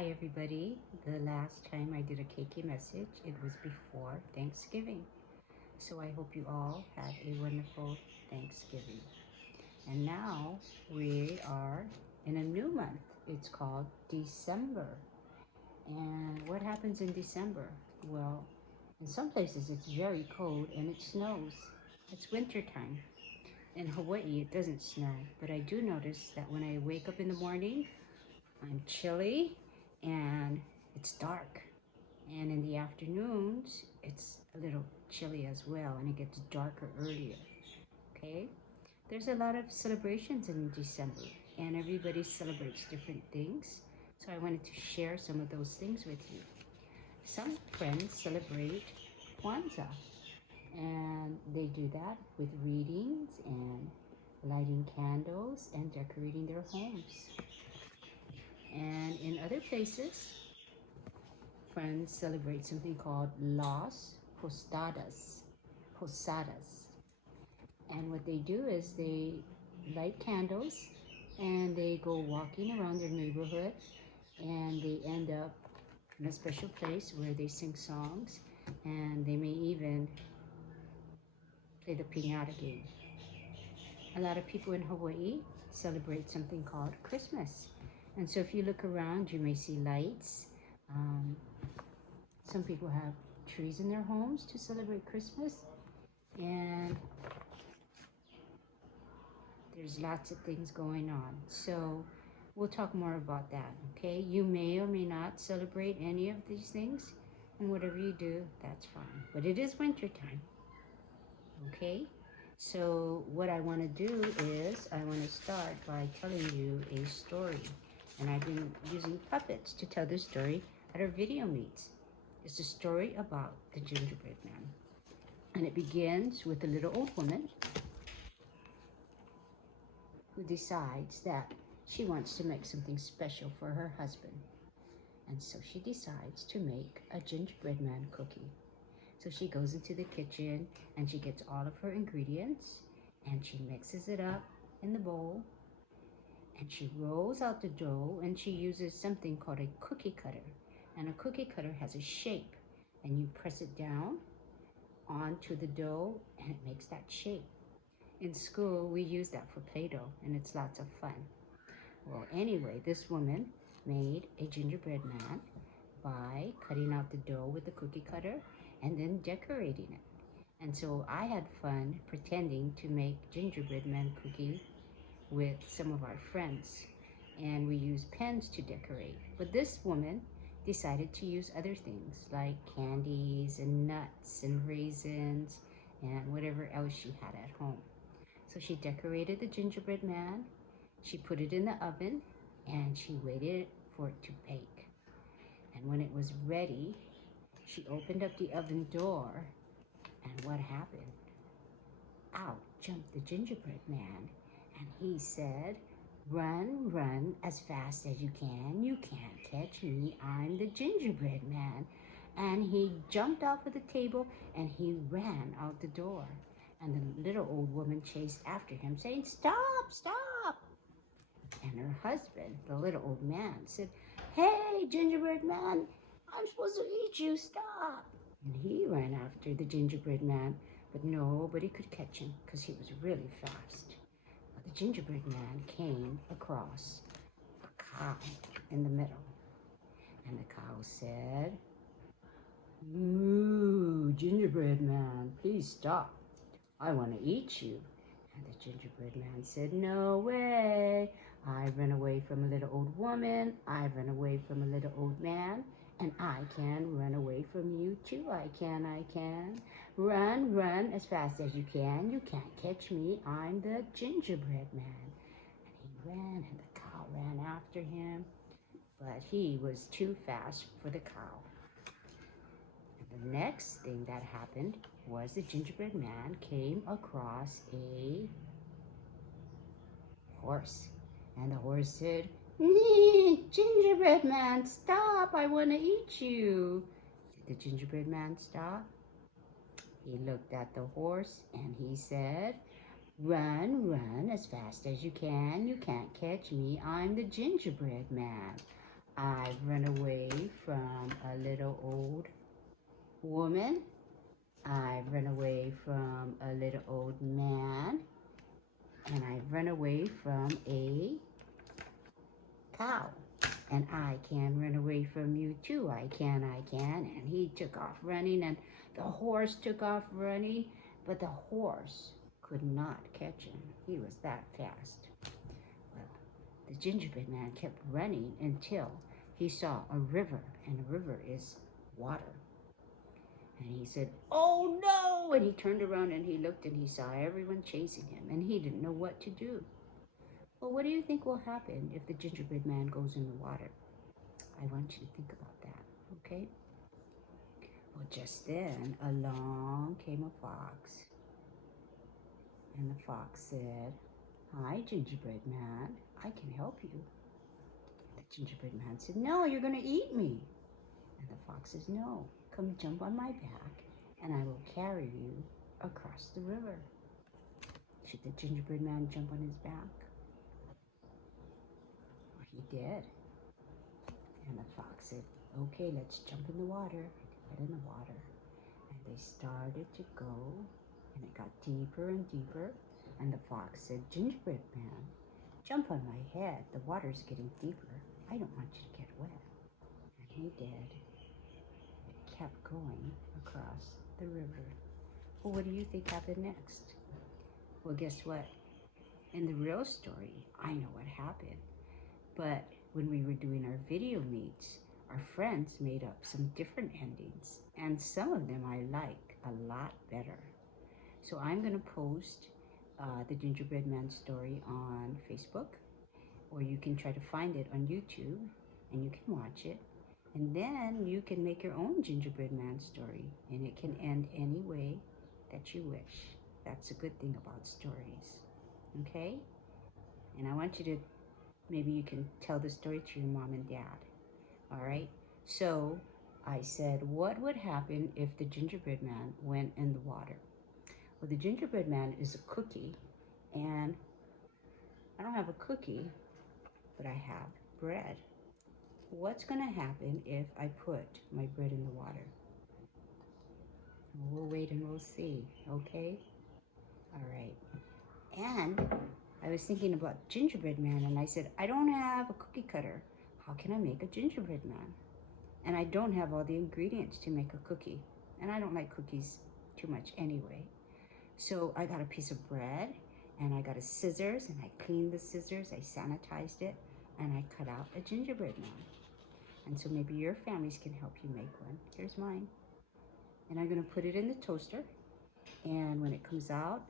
Hi everybody. The last time I did a Keiki message, it was before Thanksgiving. So I hope you all had a wonderful Thanksgiving. And now we are in a new month. It's called December. And what happens in December? Well, in some places it's very cold and it snows. It's winter time. In Hawaii it doesn't snow, but I do notice that when I wake up in the morning, I'm chilly and it's dark. And in the afternoons, it's a little chilly as well, and it gets darker earlier. Okay? There's a lot of celebrations in December, and everybody celebrates different things. So I wanted to share some of those things with you. Some friends celebrate Kwanzaa, and they do that with readings and lighting candles and decorating their homes. And in other places, friends celebrate something called Las Posadas. Posadas. And what they do is they light candles and they go walking around their neighborhood and they end up in a special place where they sing songs and they may even play the piñata game. A lot of people in Hawaii celebrate something called Christmas. And so if you look around, you may see lights. Some people have trees in their homes to celebrate Christmas. And there's lots of things going on. So we'll talk more about that, okay? You may or may not celebrate any of these things. And whatever you do, that's fine. But it is winter time, okay? So what I want to do is I want to start by telling you a story. And I've been using puppets to tell this story at our video meets. It's a story about the gingerbread man. And it begins with a little old woman who decides that she wants to make something special for her husband. And so she decides to make a gingerbread man cookie. So she goes into the kitchen and she gets all of her ingredients and she mixes it up in the bowl and she rolls out the dough and she uses something called a cookie cutter. And a cookie cutter has a shape and you press it down onto the dough and it makes that shape. In school, we use that for Play-Doh and it's lots of fun. Well, anyway, this woman made a gingerbread man by cutting out the dough with the cookie cutter and then decorating it. And so I had fun pretending to make gingerbread man cookie with some of our friends. And we used pens to decorate. But this woman decided to use other things like candies and nuts and raisins and whatever else she had at home. So she decorated the gingerbread man, she put it in the oven, and she waited for it to bake. And when it was ready, she opened up the oven door, and what happened? Out jumped the gingerbread man, and he said, "Run, run as fast as you can. You can't catch me. I'm the gingerbread man." And he jumped off of the table and he ran out the door. And the little old woman chased after him saying, "Stop, stop." And her husband, the little old man, said, "Hey, gingerbread man, I'm supposed to eat you. Stop." And he ran after the gingerbread man, but nobody could catch him because he was really fast. The gingerbread man came across a cow in the middle. And the cow said, "Moo, gingerbread man, please stop. I want to eat you." And the gingerbread man said, "No way. I've run away from a little old woman. I've run away from a little old man. And I can run away from you too. I can. Run, run as fast as you can. You can't catch me. I'm the gingerbread man." And he ran and the cow ran after him. But he was too fast for the cow. And the next thing that happened was the gingerbread man came across a horse. And the horse said, "Gingerbread man, stop. I want to eat you." Did the gingerbread man stop? He looked at the horse and he said, "Run, run as fast as you can. You can't catch me. I'm the gingerbread man." I've run away from a little old woman. I've run away from a little old man. And I've run away from a cow. And I can run away from you too. I can. And he took off running, and the horse took off running, but the horse could not catch him. He was that fast. Well, the gingerbread man kept running until he saw a river, and a river is water. And he said, "Oh no!" And he turned around and he looked and he saw everyone chasing him, and he didn't know what to do. Well, what do you think will happen if the gingerbread man goes in the water? I want you to think about that, okay? Well, just then, along came a fox. And the fox said, "Hi, gingerbread man, I can help you." The gingerbread man said, "No, you're going to eat me." And the fox says, "No, come jump on my back, and I will carry you across the river." Should the gingerbread man jump on his back? Well, he did. And the fox said, "Okay, let's jump in the water." They got in the water, and they started to go, and it got deeper and deeper. And the fox said, "Gingerbread man, jump on my head. The water's getting deeper. I don't want you to get wet." And he did. It kept going across the river. Well, what do you think happened next? Well, guess what? In the real story, I know what happened. But when we were doing our video meets, our friends made up some different endings, and some of them I like a lot better. So I'm going to post the Gingerbread Man story on Facebook, or you can try to find it on YouTube, and you can watch it. And then you can make your own Gingerbread Man story, and it can end any way that you wish. That's a good thing about stories, okay? And I want you to, maybe you can tell the story to your mom and dad, all right? So I said, what would happen if the gingerbread man went in the water? Well, the gingerbread man is a cookie, and I don't have a cookie, but I have bread. What's going to happen if I put my bread in the water? We'll wait and we'll see, okay? All right. And I was thinking about gingerbread man, and I said, I don't have a cookie cutter. How can I make a gingerbread man? And I don't have all the ingredients to make a cookie. And I don't like cookies too much anyway. So I got a piece of bread, and I got a scissors, and I cleaned the scissors, I sanitized it, and I cut out a gingerbread man. And so maybe your families can help you make one. Here's mine. And I'm gonna put it in the toaster, and when it comes out,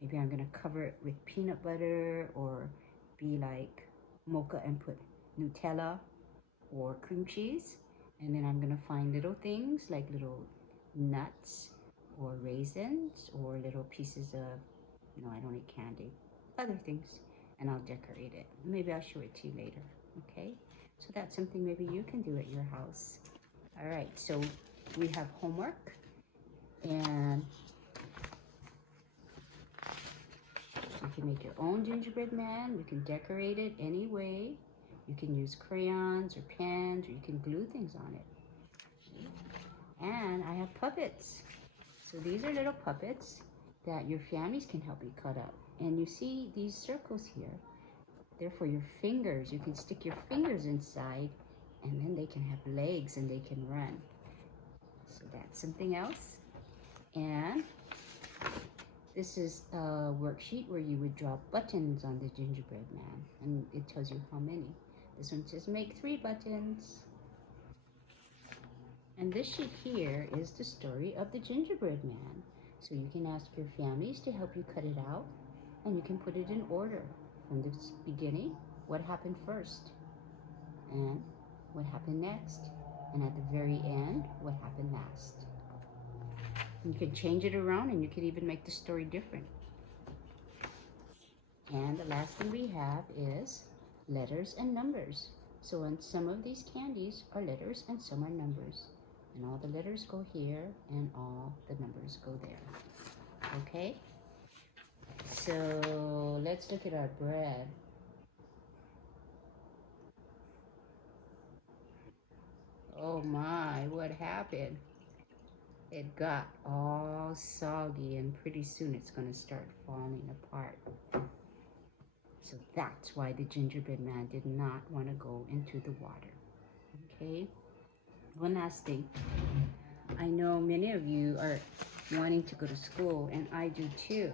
maybe I'm gonna cover it with peanut butter, or be like mocha and put Nutella or cream cheese. And then I'm gonna find little things like little nuts or raisins or little pieces of, I don't eat candy, other things, and I'll decorate it. Maybe I'll show it to you later, okay? So that's something maybe you can do at your house. All right, so we have homework, and you can make your own gingerbread man. You can decorate it any way. You can use crayons or pens, or you can glue things on it. And I have puppets. So these are little puppets that your families can help you cut up. And you see these circles here. They're for your fingers. You can stick your fingers inside, and then they can have legs and they can run. So that's something else. And this is a worksheet where you would draw buttons on the gingerbread man, and it tells you how many. This one says make 3 buttons. And this sheet here is the story of the gingerbread man. So you can ask your families to help you cut it out, and you can put it in order from the beginning, what happened first, and what happened next, and at the very end, what happened last. You can change it around, and you can even make the story different. And the last thing we have is letters and numbers. So on some of these candies are letters and some are numbers. And all the letters go here and all the numbers go there. Okay? So let's look at our bread. Oh my, what happened? It got all soggy and pretty soon it's going to start falling apart. So that's why the gingerbread man did not want to go into the water. Okay? One last thing. I know many of you are wanting to go to school, and I do too.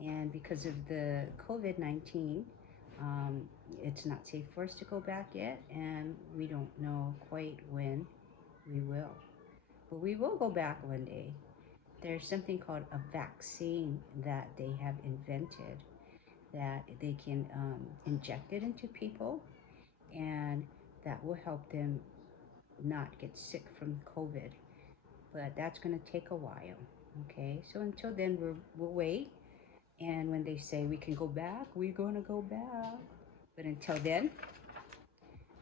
And because of the COVID-19, it's not safe for us to go back yet, and we don't know quite when we will. But we will go back one day. There's something called a vaccine that they have invented that they can inject it into people, and that will help them not get sick from COVID. But that's going to take a while. Okay, so until then, we'll wait. And when they say we can go back, we're going to go back. But until then,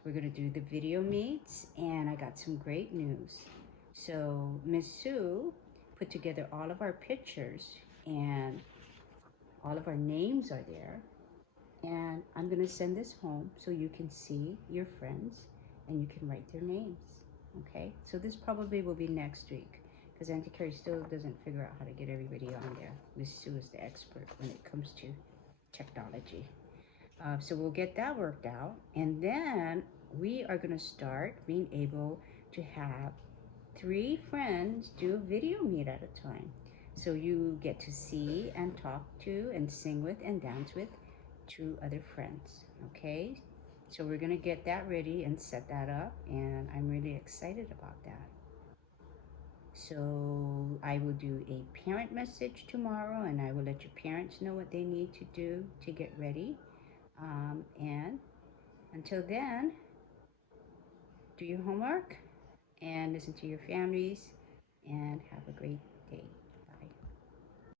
we're going to do the video meets, and I got some great news. So Miss Sue put together all of our pictures, and all of our names are there. And I'm going to send this home so you can see your friends and you can write their names. Okay, so this probably will be next week because Auntie Carrie still doesn't figure out how to get everybody on there. Miss Sue is the expert when it comes to technology. So we'll get that worked out, and then we are going to start being able to have 3 friends do a video meet at a time. So you get to see and talk to and sing with and dance with 2 other friends. Okay, so we're going to get that ready and set that up, and I'm really excited about that. So I will do a parent message tomorrow, and I will let your parents know what they need to do to get ready. And until then, do your homework and listen to your families and have a great